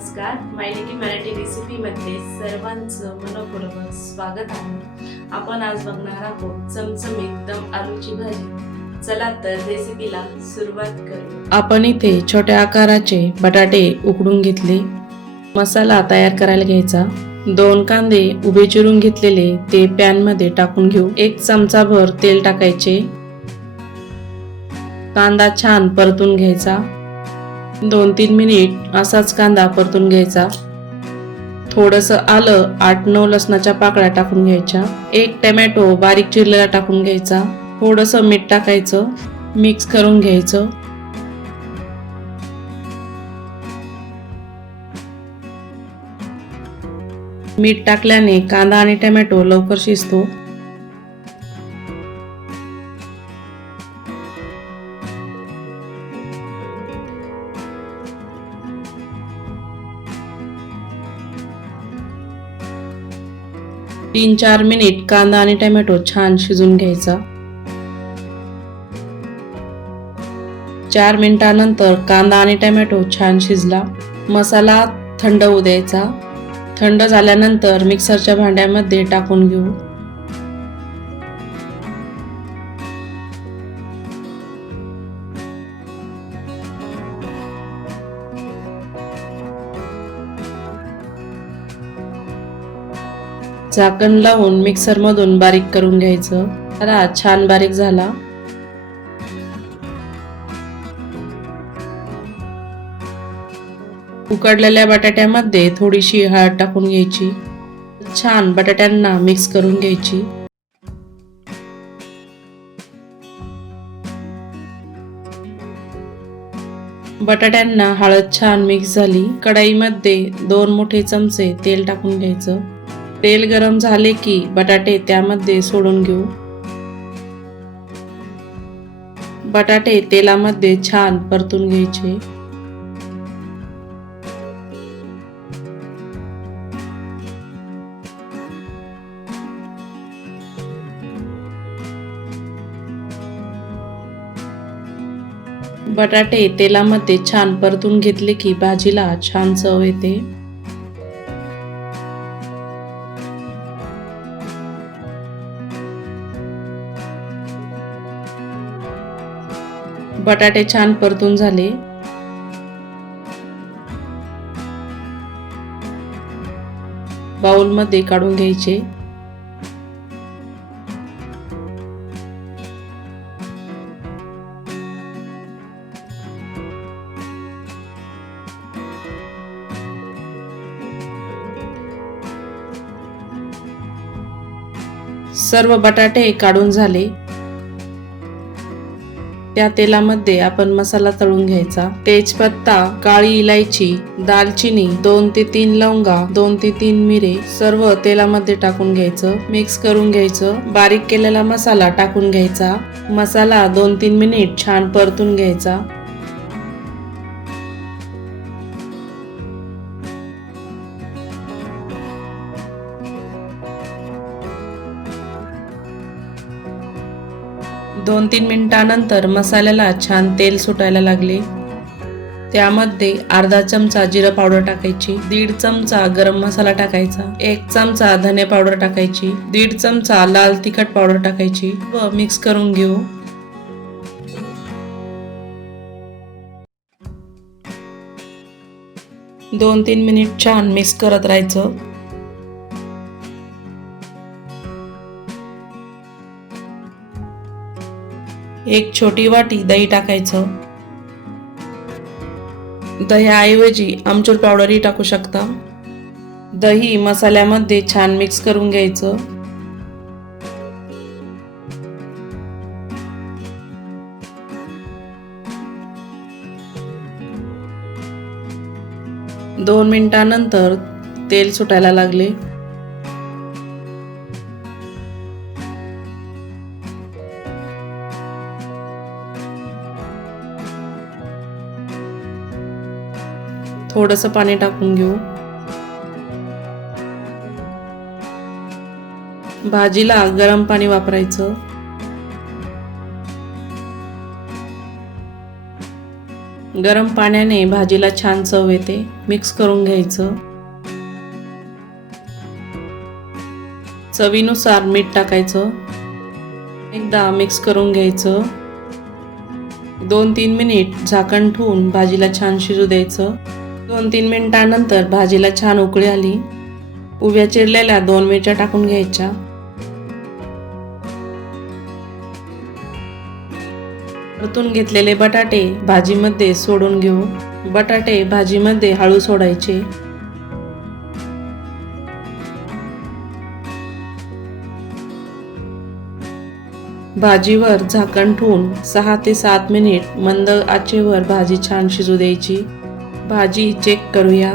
नमस्कार. मायलेकी मराठी रेसिपीमध्ये सर्वांचं मनपूर्वक स्वागत आहे. आपण आज बघणार आहोत चमचमीत दम आलूची भाजी. चला तर रेसिपीला सुरुवात करू. आपण इथे छोट्या आकाराचे बटाटे उकडून घेतले. मसाला तयार करायला घ्यायचा. दोन कांदे उभे चिरून घेतलेले ते पॅनमध्ये टाकून घेऊ. एक चमचाभर तेल टाकायचे. कांदा छान परतून घ्यायचा. दोन तीन मिनिट असाच कांदा परतून घ्यायचा. थोडंसं आलं आठ नऊ लसणाच्या पाकळ्या टाकून घ्यायच्या. एक टमॅटो बारीक चिरलेला टाकून घ्यायचा. थोडंसं मीठ टाकायचं. मिक्स करून घ्यायचं. मीठ टाकल्याने कांदा आणि टमॅटो लवकर शिजतो. तीन चार मिनिट कांदा आणि टॅमॅटो छान शिजून घ्यायचा. चार मिनिटानंतर कांदा आणि टमॅटो छान शिजला. मसाला थंड होऊ द्यायचा. थंड झाल्यानंतर मिक्सरच्या भांड्यामध्ये टाकून घेऊ. झाकण लावून मिक्सरमधून बारीक करून घ्यायचं. जरा छान बारीक झाला. उकडलेल्या बटाट्यामध्ये थोडीशी हळद टाकून घ्यायची. छान बटाट्यांना मिक्स करून घ्यायची. बटाट्यांना हळद छान मिक्स झाली. कढाईमध्ये दोन मोठे चमचे तेल टाकून घ्यायचं. तेल गरम झाले की बटाटे त्यामध्ये सोडून घेऊ. बटाटे तेलामध्ये छान परतून घ्यायचे. बटाटे तेलामध्ये छान परतून घेतले की भाजीला छान चव येते. बटाटे छान परतून झाले. बाउलमध्ये काढून घ्यायचे. सर्व बटाटे काढून झाले. त्या तेलामध्ये आपण मसाला तळून घ्यायचा. तेजपत्ता काळी इलायची दालचिनी दोन ते तीन लवंगा दोन ते तीन मिरे सर्व तेलामध्ये टाकून घ्यायचं. मिक्स करून घ्यायचं. बारीक केलेला मसाला टाकून घ्यायचा. मसाला दोन तीन मिनिट छान परतून घ्यायचा. दोन तीन मिनटानंतर मसाल्याला छान तेल सुटायला लागले. त्यामध्ये अर्धा चमचा जिरं पावडर टाकायची दीड चमचा गरम मसाला टाकायचा एक चमचा धने पावडर टाकायची दीड चमचा लाल तिखट पावडर टाकायची व मिक्स करून घेऊ. दोन तीन मिनिट छान मिक्स करत राहायचं. एक छोटी वाटी दही टाकायचं. दह्याऐवजी आमचूर पावडरही टाकू शकता. दही मसाल्यामध्ये छान मिक्स करून घ्यायचं. दोन मिनिटानंतर तेल सुटायला लागले. थोडंसं पाणी टाकून घेऊ. भाजीला गरम पाणी वापरायचं. गरम पाण्याने भाजीला छान चव येते. मिक्स करून घ्यायचं. चवीनुसार मीठ टाकायचं. एकदा मिक्स करून घ्यायचं. दोन तीन मिनिट झाकण ठेवून भाजीला छान शिजू द्यायचं. दोन तीन मिनिटानंतर भाजीला छान उकळी आली. उभ्या चिरलेल्या दोन मिरच्या टाकून घ्यायच्या. परतून घेतलेले बटाटे भाजीमध्ये सोडून घेऊ. बटाटे भाजीमध्ये हळू सोडायचे. भाजीवर झाकण ठेवून सहा ते सात मिनिट मंद आचेवर भाजी छान शिजू द्यायची. भाजी चेक करूया.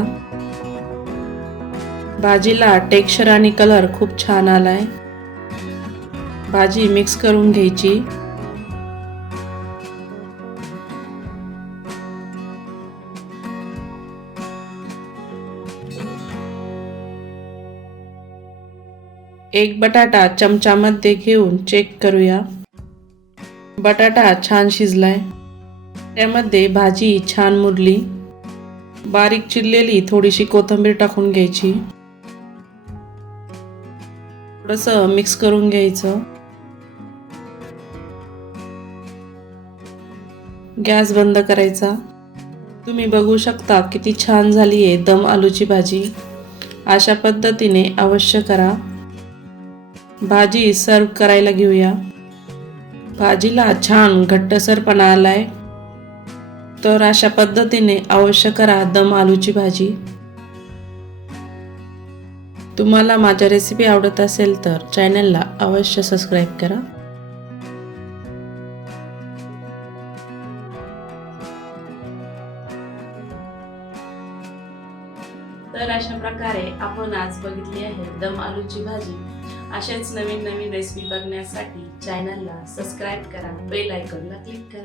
भाजीला टेक्स्चर आणि कलर खूप छान आलाय. भाजी मिक्स करून घ्यायची. एक बटाटा चमचामध्ये घेऊन चेक करूया. बटाटा छान शिजलाय. त्यामध्ये भाजी छान मुरली. बारीक चिरलेली थोडीशी कोथिंबीर टाकून घ्यायची. थोडस मिक्स करून घ्यायचं. गॅस बंद करायचा. तुम्ही बघू शकता किती छान झाली आहे दम आलूची भाजी. अशा पद्धतीने अवश्य करा. भाजी सर्व करायला घेऊया. भाजीला छान घट्टसरपणा आलाय. तर अशा पद्धतीने अवश्य करा दम आलूची भाजी. तुम्हाला माझ्या रेसिपी आवडत असेल तर चॅनलला अवश्य सबस्क्राईब करा. तर अशा प्रकारे आपण आज बघितली आहे दम आलूची भाजी. अशाच नवीन नवीन रेसिपी बघण्यासाठी चॅनलला सबस्क्राईब करा बेल आयकॉनला क्लिक करा.